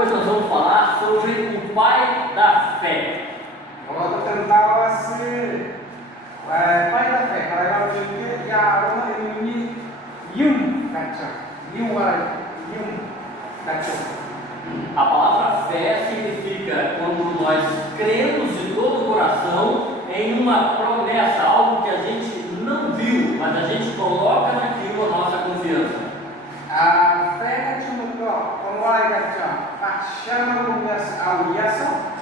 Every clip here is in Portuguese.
Hoje nós vamos falar sobre o pai da fé. Kalau tentang si pai da fé, kalau kita ya orang ini yum kaca. A palavra fé significa quando nós cremos de todo o coração em uma promessa, algo que a gente não viu, mas a gente coloca naquilo a nossa confiança. A fé kaca itu penguai kaca, pasca menguas awiasa,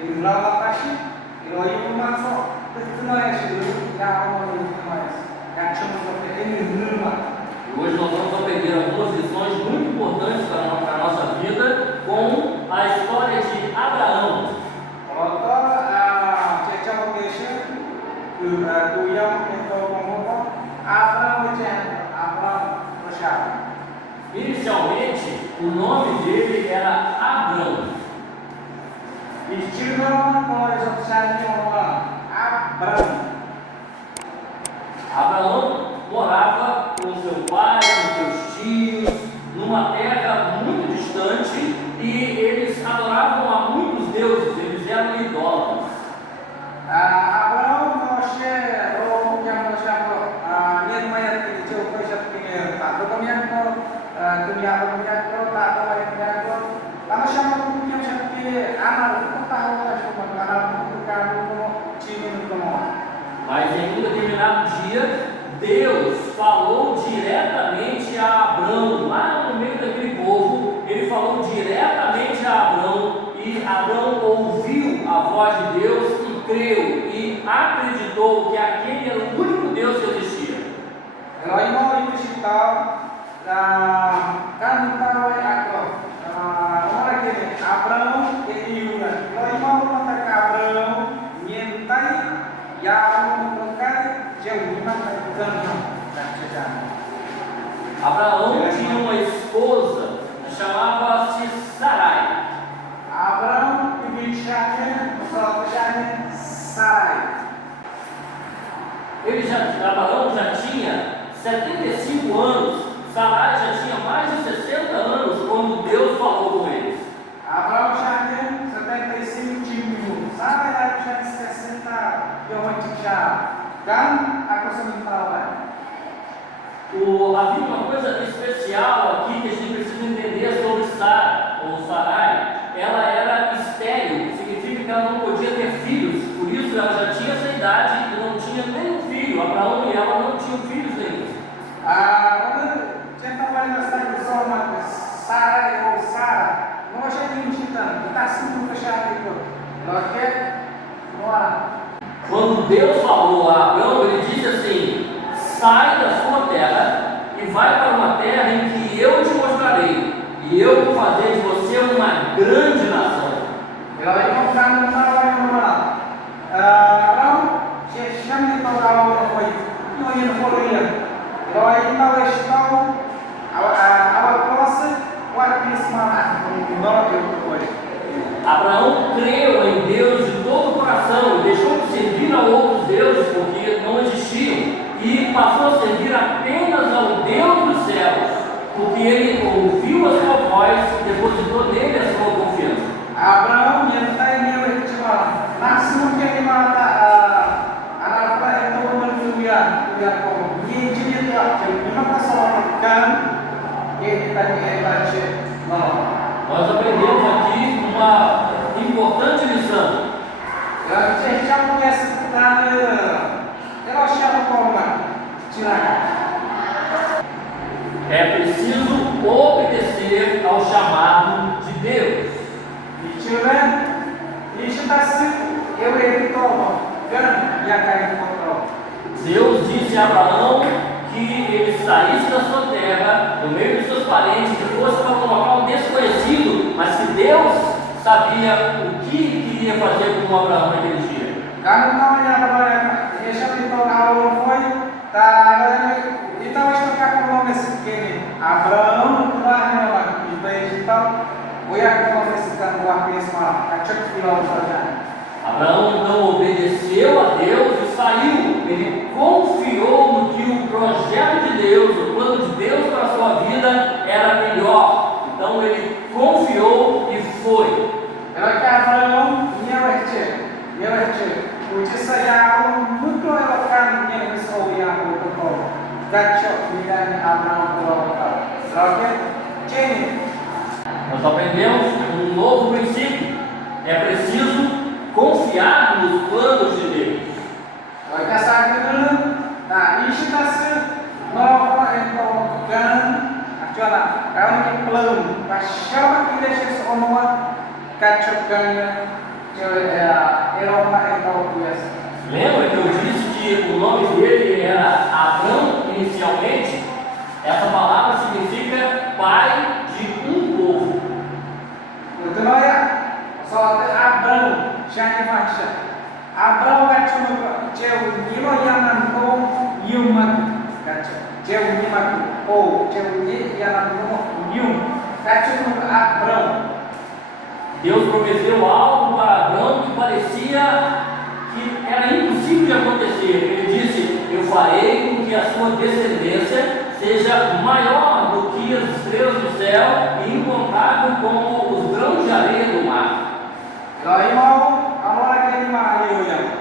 ilah pasca, ilah itu masuk ketulah itu dah orang itu mas, kaca menguas ini rumah. Hoje nós vamos aprender algumas lições muito importantes para a nossa vida com a história de Abraão. Kalau cecah mengesah, tu yang itu mengapa? Abraham bersyukur. Inicialmente, o nome dele era Abrão. Abraão morava com seu pai, com seus tios, numa terra muito distante, e eles adoravam a muitos deuses, eles eram idólatras. Abraham Moshe roh yang bersyukur. Ni mayat kecil kecil punya. Tak tahu kemudian dunia tak tahu yang Lama siapa punya siapa amal tak tahu lah siapa kalau bukan cini semua. Mas em um determinado dia, Deus falou diretamente a Abrão, lá no meio daquele povo. Ele falou diretamente a Abrão, e Abrão ouviu a voz de Deus e creu e acreditou que aquele era o único Deus que existia. Kalau mau itu cerita, kan tahu aku. Orang kini Abraham ini juga. Kalau mau mengatakan Abraham nyentai yang mengkai jauh mana kenal dan sejarah. Abraão tinha uma esposa, chamava-se Sarai. Abraham dibicara soalnya Sarai. Abraão já tinha 75 anos, Sarai já tinha mais de 60 anos quando Deus falou com eles. Abraham já tinha 75 Sarai já tinha 60 já. Kan aku sementara. Havia uma coisa especial aqui que a gente precisa entender sobre Sara, ou Sarai. Ela era estéril, significa que ela não podia ter filhos, por isso ela já tinha essa idade e não tinha nenhum filho. Abraão e ela não tinham filhos ainda. Quando kita paling besar bersama Sarai ou Sara, nós já tínhamos kita sempre fechado itu. Oke, semua. Quando Deus falou a Abraão, ele disse assim: sai da sua terra e vai para uma terra em que eu te mostrarei, e eu vou fazer de você uma grande nação. Kalau ini kan tahu yang mana? Abraham siapa itu kalau apa itu? Yang follow. Kalau ini tahu awal proses waktu semangat menurut itu. Abraão creu em Deus de todo o coração, deixou de servir a outros deuses porque não existiam, e passou a servir apenas ao Deus dos céus, porque ele ouviu a sua voz e depositou nele a sua confiança. Abraham nyentai dia bercakap, langsung dia mata anak itu menunjukkan kau ini jadi terima kasih kan ini tadi baca. Nós aprendemos aqui uma importante lição. É preciso obedecer ao chamado de Deus. Deus disse a Abraão que ele saísse da sua terra, no meio dos seus parentes, que fosse para um local desconhecido, mas que Deus sabia o que ele queria fazer com Abraão naquele dia. Abraão então obedeceu a Deus e saiu. Ele confiou no que o projeto de Deus, o plano de Deus para a sua vida era melhor. Então ele confiou e aprendemos um novo princípio. É preciso confiar nos planos de Deus. Olha essa dulu. Nah, isi tasir no ento gan actuala. Kalau ni belum masyarakat kita semua kacukan Eropa ento biasa. Lembra que eu disse que o nome dele era Abrão inicialmente? Essa palavra significa pai de um povo. Betul ya? Soal Abrão, siapa maksud? Abrão kacau jauh kilo yang nanti yumak kacau jauh yumak jauh yang nanti yum kacau Abrão. Deus prometeu algo para Abrão que parecia que era impossível de acontecer. Ele disse: eu farei com que a sua descendência seja maior do que as estrelas do céu e incontável como os grãos de areia do mar. Kalau mau awal lagi ni mana dia?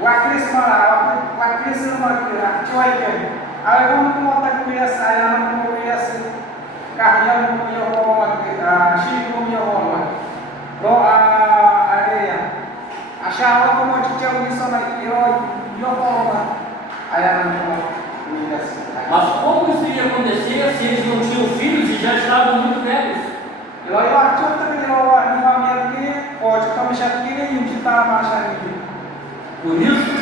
Wakil semua kira cuai ke. Awal mau tak kuliah saya, mau kuliah kahiyam punya orang, sih punya orang. Lo ada yang asyik aku mau cuci di sana, yo orang ayam mau kuliah. Mas como isso iria acontecer se eles não tinham filhos e já estavam muito velhos? Kalau yo acuk tu kalau ni família ni, pode kami syakir ni kita masa ni. Por isso,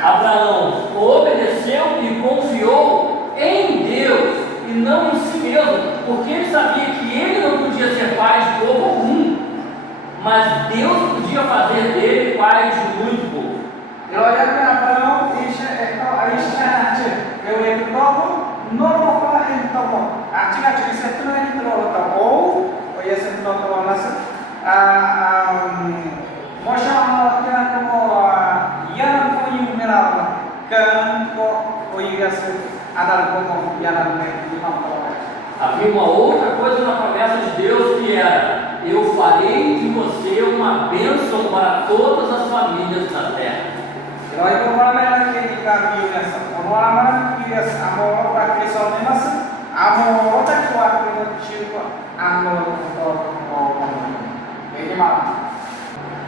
Abraão obedeceu e confiou em Deus e não em si mesmo, porque ele sabia que ele não podia ser pai de povo algum, mas Deus podia fazer dele pai de muito povo. Kalau yang ni Abraham, Aisyah aja. Eu itu não falar então. Aja certo não é que ou ya certo não nasa. Masya Allah kira como yang punya merah kan ko oigas adal como yang Havia uma outra coisa na promessa de Deus que era: eu farei de você uma bênção para todas as famílias da terra. Kalau itu orang yang kita biasa, orang yang kita amo pakai soal mas, amo otak kuat dengan siapa, amo ini malah.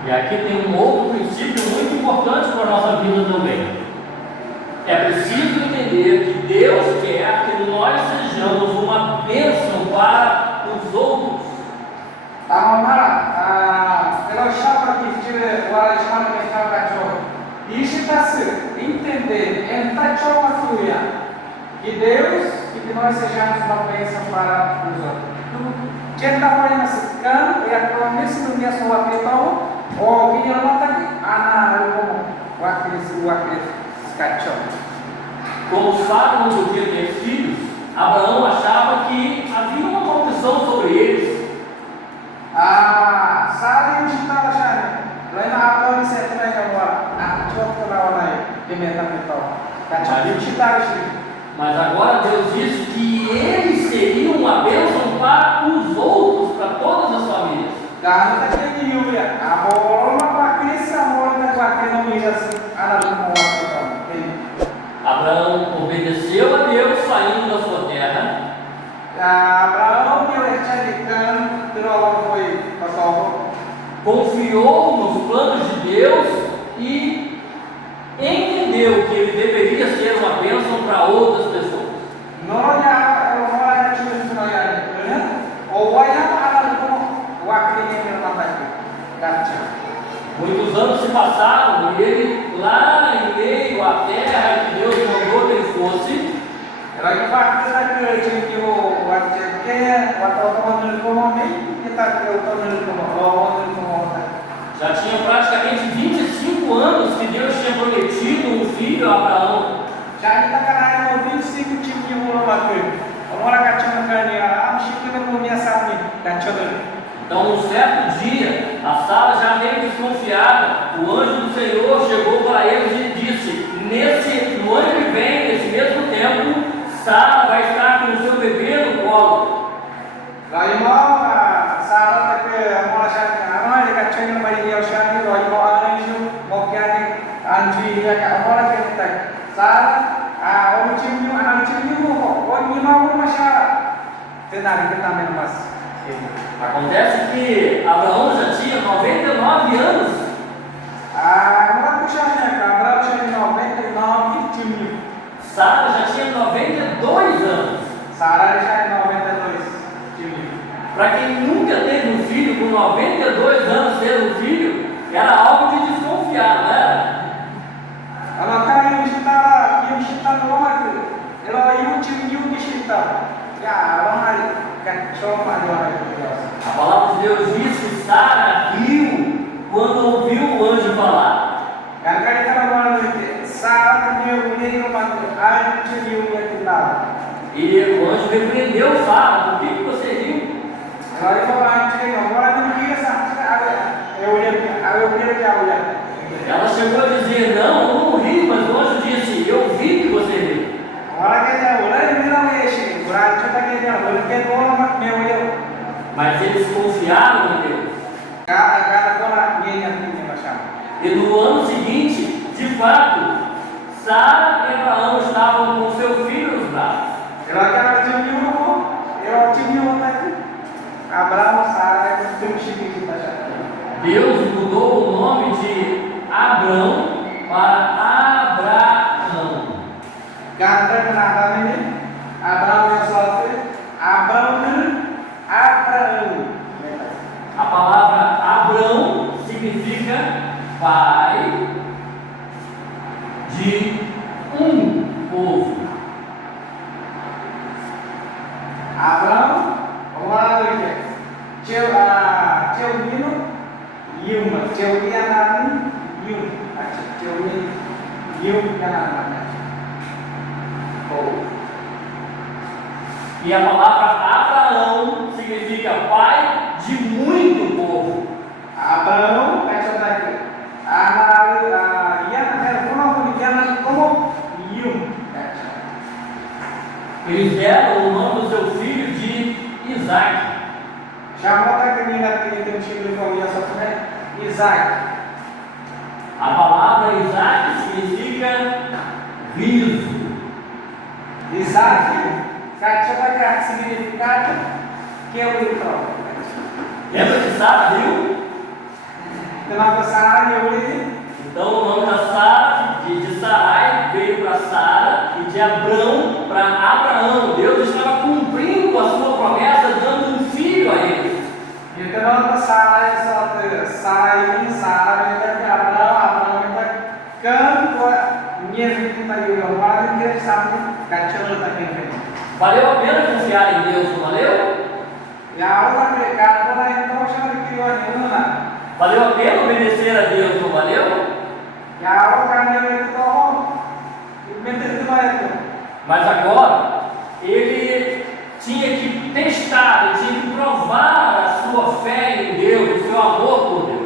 E aqui tem um outro princípio muito importante para a nossa vida também. É preciso entender que Deus quer que nós sejamos uma bênção para os outros. Kalau siapa kecil, orang siapa kecil kacau, isso está se entender, entrar coba tu ya, que Deus, que nós sejamos uma bênção para os outros. Kita boleh masukkan ya kalau nesse dunia semua kita oh ini orang tadi anak wakil kacau. Como Sara não podia ter filhos, Abraão achava que havia uma maldição sobre eles. Sari cinta rasanya. Lain apa yang saya tanya kamu? Coba kenal lagi. Kita. Kacau cinta rasanya. Mas agora Deus disse que eles seriam uma bênção para os outros, para todas as famílias. Dan kita ini ya, amor pakai amor dan pakai nominasi anak rumah kita. Abraão obedeceu a Deus saindo da sua terra. Abraão dilectkan terlalu foi pasal. Confiou nos planos de Deus e entendeu que ele deveria ser uma bênção para outras pessoas. Muitos anos se passaram e ele, lá em meio à terra que Deus mandou que ele fosse, já tinha praticamente 25 anos que Deus tinha prometido um filho a Abraão. Então, num certo dia, a Sara já meio desconfiada, o anjo do Senhor chegou para eles e disse: no ano que vem, nesse mesmo tempo, Sara vai estar com o seu bebê no colo. Acontece que Abraão já tinha 99 anos. Agora puxa a minha Abraão tinha 99 tinha. Sara já tinha 92 anos. Sara já tinha 92 tinha. Para quem nunca teve um filho, com 92 anos ter um filho, era algo de desconfiar, não era? Kalau kalian cinta nomor itu, kalau you cinta, ya orang hari kan cuma orang itu. A palavra de Deus diz que Sara riu quando ouviu o anjo falar. Yang kali kalau orang itu, saat dia punya rumah itu, anjir dia kita. E o anjo repreendeu Sara. Por que você riu? Kalau itu anjir orang itu dia sahaja, eu punya dia. Ela chegou a dizer, não, eu não ri, mas o anjo disse, eu vi que você riu. Mas eles confiaram em Deus. E no ano seguinte, de fato, Sara e Abraão estavam com seu filho nos braços. Deus mudou o nome de Abrão para Abraão. A palavra Abrão significa pai de um povo. Abrão, E a palavra Abraão significa pai de muito povo. Abraão, Eles deram o nome do seu filho de Isaac. A palavra Isaac significa riso. Isaac, significado que é o livro. Lembra que Sara riu? Então o nome da Sara, de Sarai, veio para Sara e de Abrão para Abraão. Deus estava cumprindo a sua promessa, dando um filho a eles. Então, Sara minta Abraão minta canto minta Valeu a pena confiar em Deus, não valeu? Valeu a pena obedecer a Deus, não valeu? Mas agora, ele tinha que testar, ele tinha que provar a sua fé em Deus, o seu amor por Deus.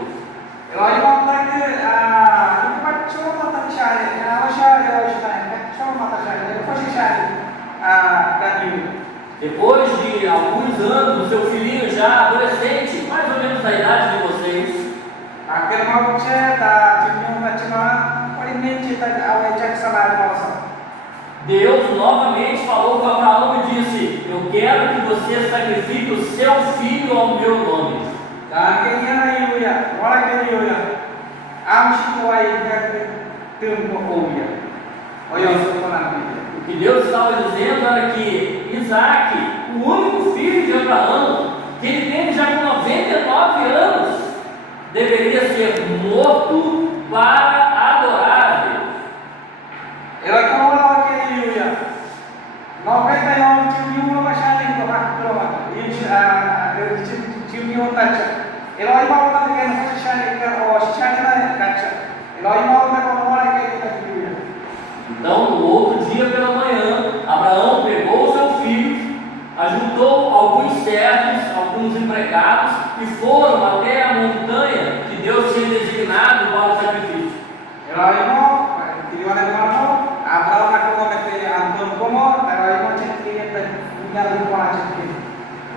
Depois de alguns anos, o seu filhinho já adolescente, mais ou menos da idade de vocês, Deus novamente falou com Abraão e disse: eu quero que você sacrifique o seu filho ao meu nome. O que Deus estava dizendo era que Isaac, o único filho de Abraão, que ele teve já com 99 anos, deveria ser morto para adorar a Deus. Então, no outro dia pela manhã, Abraão pegou o seu filho, ajuntou alguns servos, alguns empregados e foram até a montanha que Deus tinha designado para o sacrifício.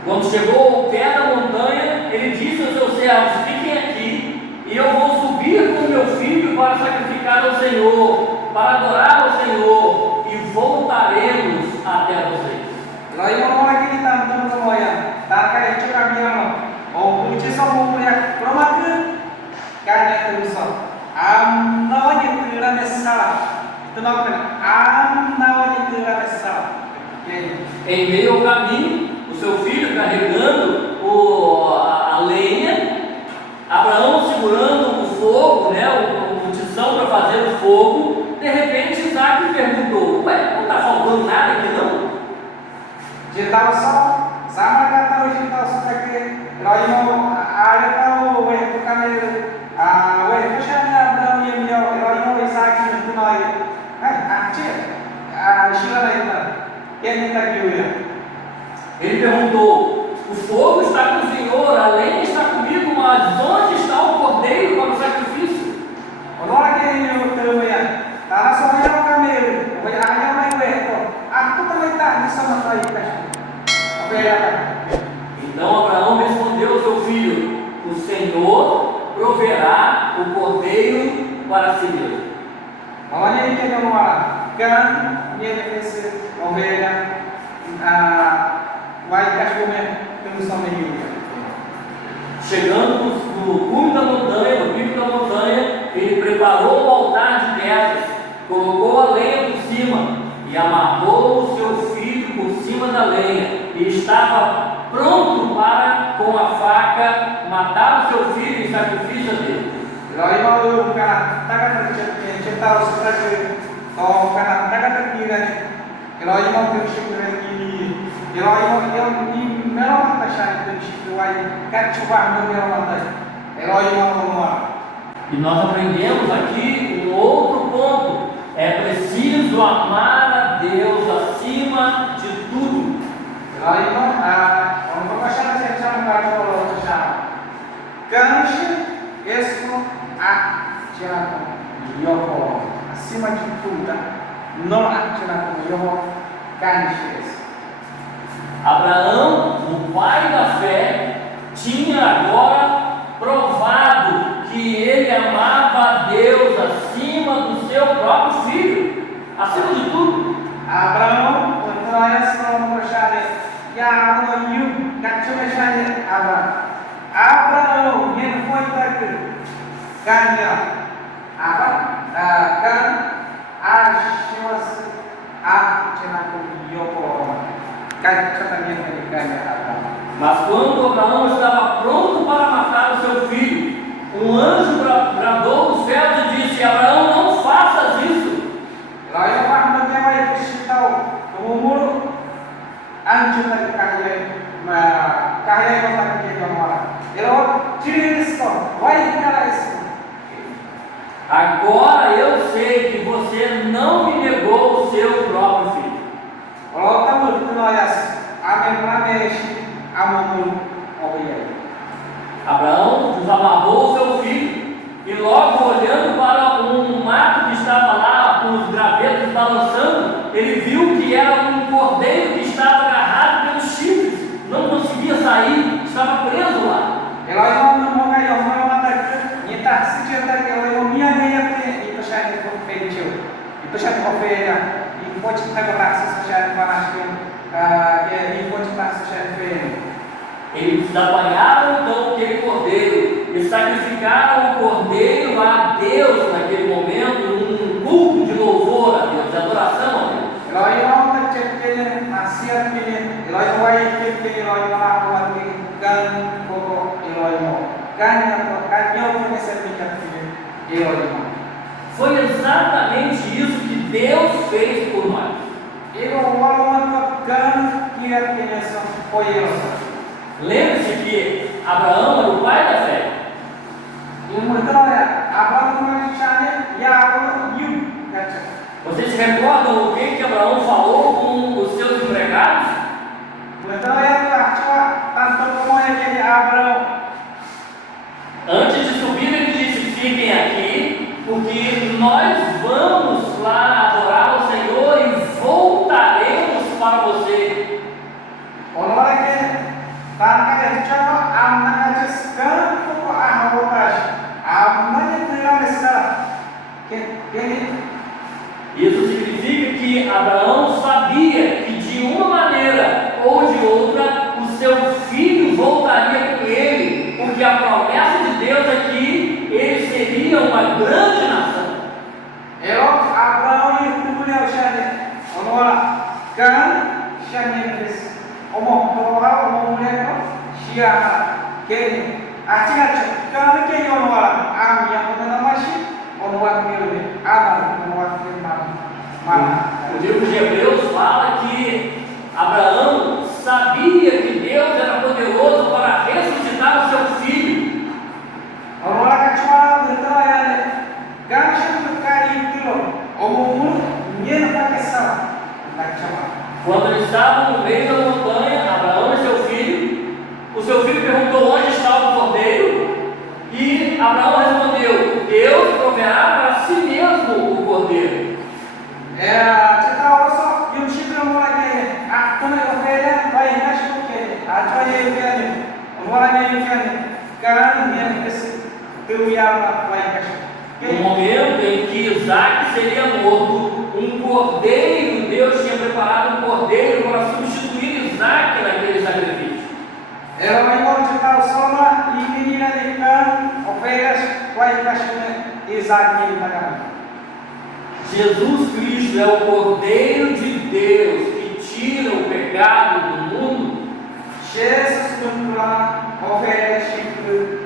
Quando chegou ao pé da montanha, ele disse aos seus servos: fiquem aqui, e eu vou subir com meu filho para sacrificar ao Senhor, para adorar ao Senhor, e voltaremos até vocês. uji sama ya promaku kanya terusan nawanya tira mesala itu namanya nawanya tira mesala. Em meio ao caminho, o seu filho carregando a lenha, Abraão segurando o fogo, né, o tição para fazer o fogo. De repente Isaac perguntou: ué, não está faltando nada aqui não? Jitau sama kata jitau sebagai roimo ada tahu weh bukan weh pesannya Abraham yang dia roimo Isaac itu naik aceh sila itu yang kita kira. Ele perguntou: o fogo está com o Senhor, a lenha está comigo, mas onde está o cordeiro para o sacrifício? Orang yang terima tanah soalnya kami hanya main weh aku terletak di sana kita. Então Abraão respondeu ao seu filho: o Senhor proverá o cordeiro para si mesmo. Makanya ini yang mau kan ini esse ovelha vai cachorro temos também. Chegando no cume da montanha, no pico da montanha, ele preparou o altar de pedras, colocou a lenha por cima e amarrou o seu filho por cima da lenha. E estava pronto para, com a faca, matar o seu filho em sacrifício a Deus. Lalu mau kan takat cerita seperti kau kan takat kira lalu mau bersyukur ini lalu mau yang di melon pasal bersyukur kan coba melon lalu mau. E nós aprendemos aqui um outro ponto: é preciso amar a Deus acima de tudo. Lalu untuk pasal saya kalau pasal kanshi isso jangan yoho acima de tudo não atirar como yoho kanshi. Abraão, o pai da fé, tinha agora provado que ele amava a Deus acima do seu próprio filho, acima de tudo. Abraão, contra essa mochada, ya Allah you, kacau macam Abraão, yang foi tak kanya, apa? Kan asyiwas cina yoko, kacau tanya kanya Abraão. Mas quando Abraão estava pronto para matar o seu filho, um anjo bradou dos céus e disse: Abraão, não faças isso. Lalu apa namanya itu sitau, umur anjur dari kaya yang tak kita orang. Elo ciri isso, vai cara isso. Agora eu sei que você não me negou o seu próprio filho. Kalau kamu ditulis, amin ramesh, amamul, obyek. Abraão desamarrou o seu filho e logo olhando para um mato que estava lá, com os gravetos balançando, ele viu que era um cordeiro que estava agarrado pelos chifres, não conseguia sair, estava preso lá. Kalau kamu mau kayak orang mata, kita secerita kalau minha itu saya pencil, itu saya ovelha, e pode estar graças saya panaskan, e pode estar saya feno. Eles apanharam então aquele cordeiro e sacrificaram o cordeiro a Deus naquele momento, num culto de louvor a Deus, de adoração a Deus. Kalau yang terjadi nasihat ini, kalau yang ini orang kan pokok Elohim, kan yang punya sertifikat ini Elohim. Foi exatamente isso que Deus fez por nós. Elohim kan kira-kira foi Elohim. Lembre-se que Abraão era o pai da fé. Vocês se recordam o que Abraão falou com os seus empregados? Antes de subir, ele disse: fiquem aqui, porque nós vamos lá adorar o Senhor e voltaremos para você. Isso significa que Abraão sabia que de uma maneira ou de outra o seu filho voltaria com ele seria uma grande nação. Elok Abraham itu punya usianya, orang kan usianya beres, omong mereka siapa, kini, acik kan kini orang yang mengenal masih orang milik, amal mana. O livro de Hebreus fala que Abraão sabia que Deus era poderoso para ressuscitar o seu filho. Orang cuma bertanya, ganjil kali itu, omong nyen pakai salah, cuma. Quando eles estavam no meio da montanha, Abraão e o seu filho perguntou onde estava o cordeiro, e Abraão respondeu: Deus proverá para si mesmo o cordeiro. Kita also yung shikra mo lagi, kung nag-opera, ay nasyo ke, at ay yung kanya, wala niya yung kanya, karang niya kasi tuyama ay kasyo. No momento em que Isaac seria morto, um cordeiro, Deus tinha preparado um cordeiro para substituir Isaac naquele sacrifício. Pero ngayon kita sama ininilalikan operas ay kasyo Isaac yung tagaman. Jesus Cristo é o Cordeiro de Deus que tira o pecado do mundo. Jesus nunca oferece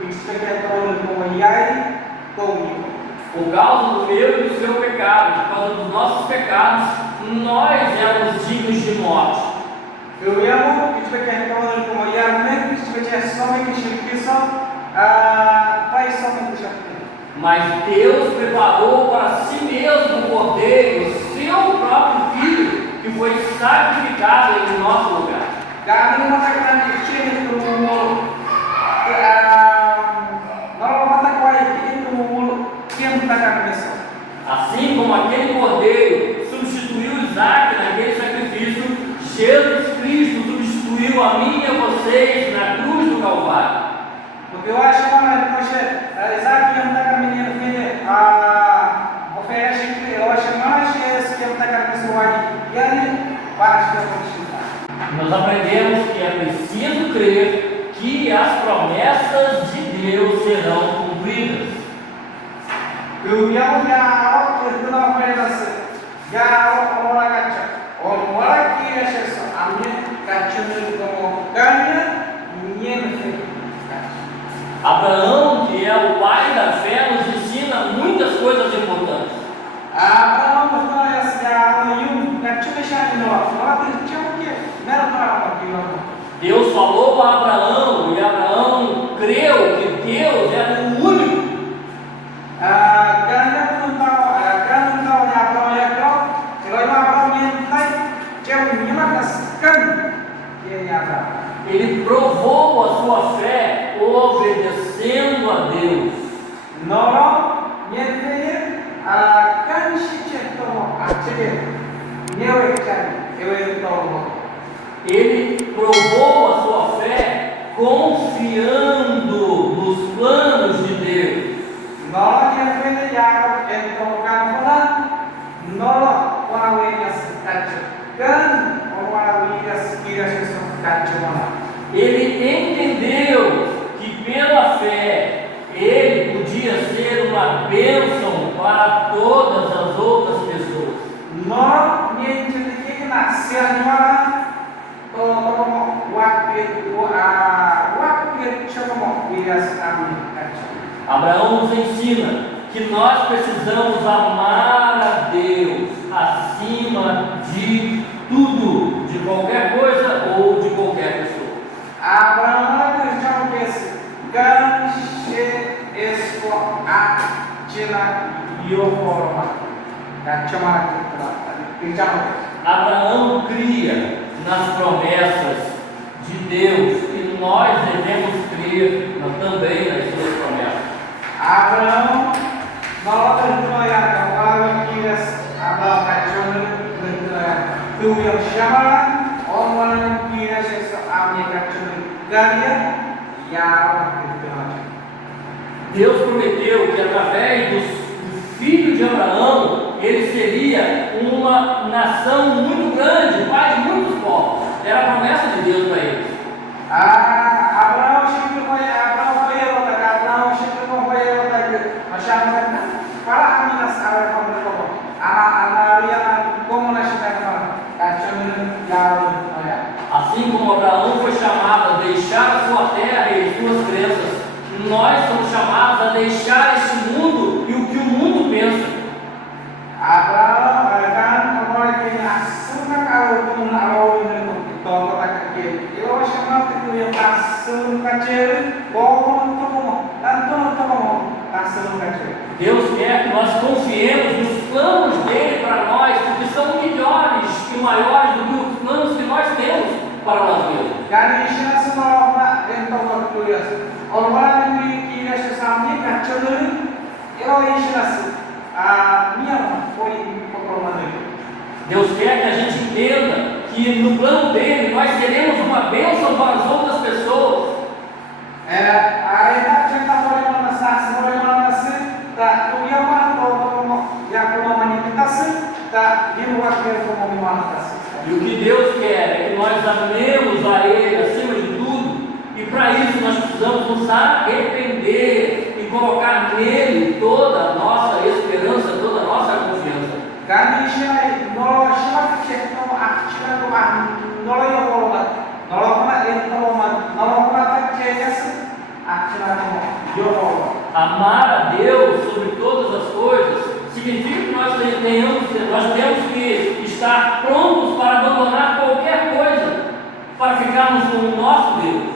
expectativa como iai comigo. Por causa do meu e do seu pecado, por causa dos nossos pecados, nós éramos dignos de morte. Eu amo expectativa como iai, expectativa que chegou vai somente chegar. Mas Deus preparou para si mesmo o Cordeiro, o seu próprio Filho, que foi sacrificado em nosso lugar. Kami mengatakan itu kalau mengatakan itu yang mengatakan besok. Assim como aquele Cordeiro substituiu Isaac naquele sacrifício, Jesus Cristo substituiu a mim e a vocês na cruz do Calvário. Porque eu acho que Isaac yang mengatakan ini oferece que eu acho mais yang mengatakan sesuatu yang para kita. Nós aprendemos que é preciso crer que as promessas de Deus serão cumpridas. Yang itu namanya orang kaca, orang kira sesuatu, ambil kaca itu kamu gannya nyentuh. Abraão, que é o pai da fé, nos ensina muitas coisas importantes. Abraão bertanya sejarah yung kaca siya nolak, Deus falou a Abraão e Abraão creu que Deus era o único. Ele provou a sua fé obedecendo a Deus. Ele provou a sua fé confiando nos planos de Deus. Ele entendeu que pela fé ele podia ser uma bênção para todas as outras pessoas. Abraão nos ensina que nós precisamos amar a Deus acima de tudo, de qualquer coisa ou de qualquer pessoa. Abraão cria nas promessas de Deus e nós devemos crer também nas suas promessas. Abraão, nós temos tu yang syamalan orang yang kira sesuatu ganha Deus prometeu que através do filho de Abraão ele seria uma nação muito grande, pai de muitos povos. Era a promessa de Deus para eles. Abraão sempre foi Abraão foi nós somos chamados a deixar esse mundo e o que o mundo pensa. Abraham akan orang yang asal kalau pun awal ini tolong kata kita. Eu chamo que eu asal kacir, bom tomo, tanto tomo asal kacir. Deus quer que nós confiemos nos planos dele para nós, porque são melhores e maiores do que os planos que nós temos para nós mesmos. Karena Isya semua orang yang tahu kuliah, orang yang kira sesamanya kacir, eu Isya Deus quer que a gente entenda que no plano dele nós seremos uma bênção para as outras pessoas. E o que Deus quer é que nós amemos a Ele acima de tudo, e para isso nós precisamos nos arrepender e colocar nele toda a nossa esperança, toda a nossa confiança. Amar a Deus sobre todas as coisas significa que nós temos que estar prontos para abandonar qualquer coisa para ficarmos com o nosso Deus.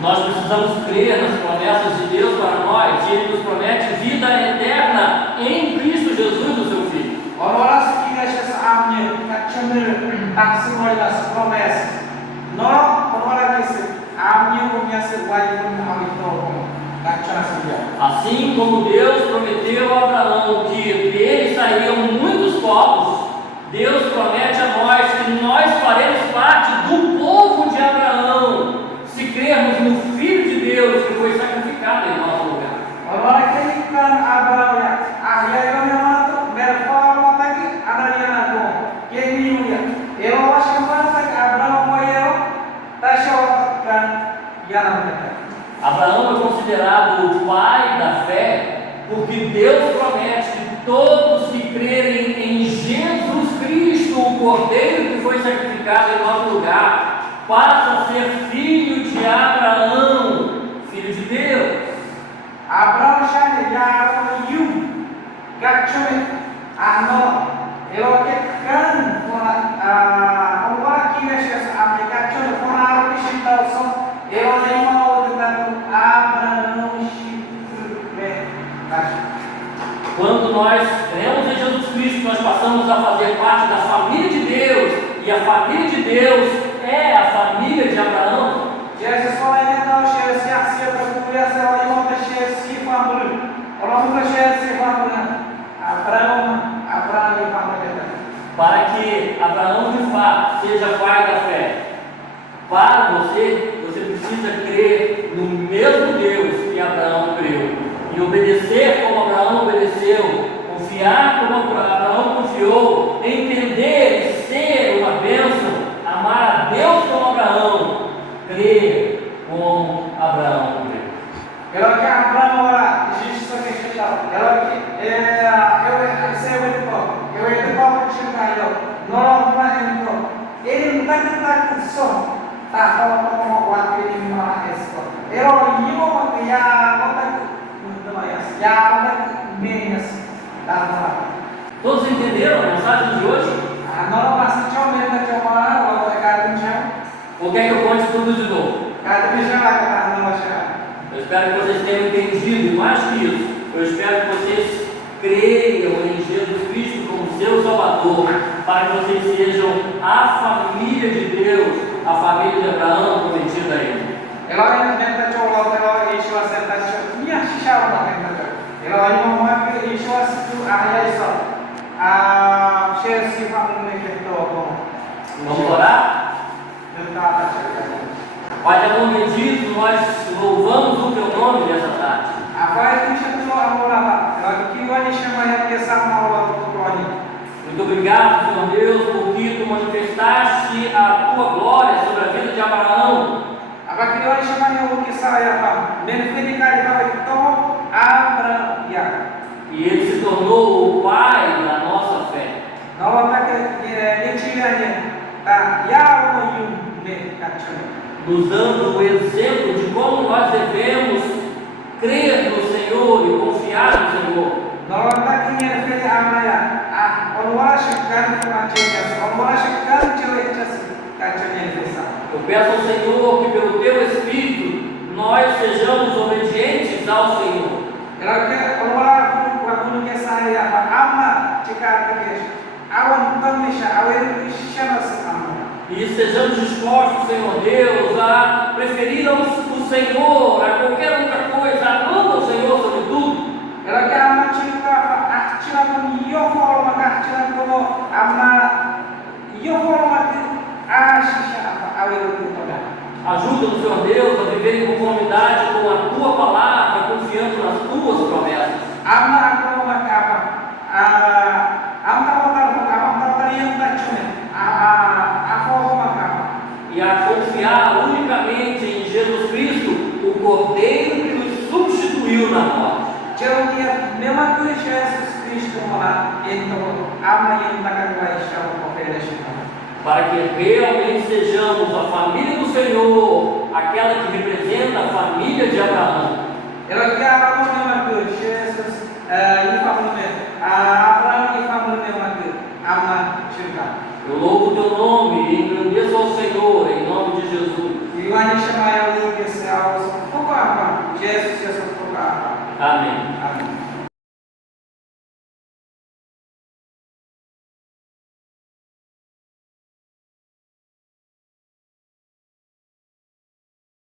Nós precisamos crer nas promessas de Deus para nós, e Ele nos promete vida eterna em Cristo Jesus, o seu Filho. Assim como Deus prometeu a Abraão que dele sairiam muitos povos, Deus promete a nós que nós faremos parte do povo de Abraão, se crermos no Filho de Deus que foi sacrificado em nosso lugar. Abraão é considerado o pai da fé, porque Deus promete que todos que crerem em Jesus Cristo, o Cordeiro que foi sacrificado em nosso lugar, passa a ser filho de Abraão, filho de Deus. Abraão quando nós cremos em Jesus Cristo, nós passamos a fazer parte da família de Deus, e a família de Deus é a família de Abraão. Para que Abraão de fato seja pai da fé, para você precisa crer no mesmo Deus que Abraão creu, e obedecer como Abraão obedeceu, confiar como Abraão confiou, entender e ser uma bênção, amar a Deus como Abraão, crer como Abraão creu. Kalau que Abraão era justo que está, kalau que eu sei muito pouco, eu ainda pouco chegar eu, não vai ele não está só, tá falando como o aquele que me fala isso, eu ia uma Todos entenderam a mensagem de hoje? Ou quer que eu conte tudo de novo? Eu espero que vocês tenham entendido, mais que isso, eu espero que vocês creiam em Jesus Cristo como seu Salvador, para que vocês sejam a família de Deus, a família de Abraão prometida a Ele. Vamos orar? Pai de amor bendito, nós louvamos o teu nome nessa tarde. Muito obrigado, Senhor Deus, porque tu manifestaste a tua glória sobre a vida de Abraão. nos dando o exemplo de como nós devemos crer no Senhor e confiar no Senhor. Nolong kita pilih amaya, orang sekarang kemacetnya, orang sekarang jelek kacanya besar. Eu peço ao Senhor que pelo Teu Espírito nós sejamos obedientes ao Senhor. Kalau orang saya ama jika terkes, awan pemisah, awan siapa sama. E sejamos dispostos, Senhor Deus, a preferir o Senhor a qualquer outra coisa, amando o Senhor sobre tudo. Kalau kita ama cila pun iyo forma cila como ama iyo forma asisha awan itu pada. Ajuda-nos, Senhor Deus, a viver em conformidade com a Tua palavra, confiando nas Tuas promessas. Ama aku apa? Apa yang tercuma? E a confiar unicamente em Jesus Cristo, o Cordeiro que nos substituiu na morte. Jauh dia memang tu Jesus Kristus malah itu ama yang tak kuasa operasi. Para que realmente sejamos a família do Senhor, aquela que representa a família de Abraão. Kalau kita apa memang tu Jesus Abraham memang tu ama syurga. Eu louvo o Teu nome e engrandeço ao Senhor, em nome de Jesus. Iwan chamaya lu que se Jesus Jesus focar. Amém.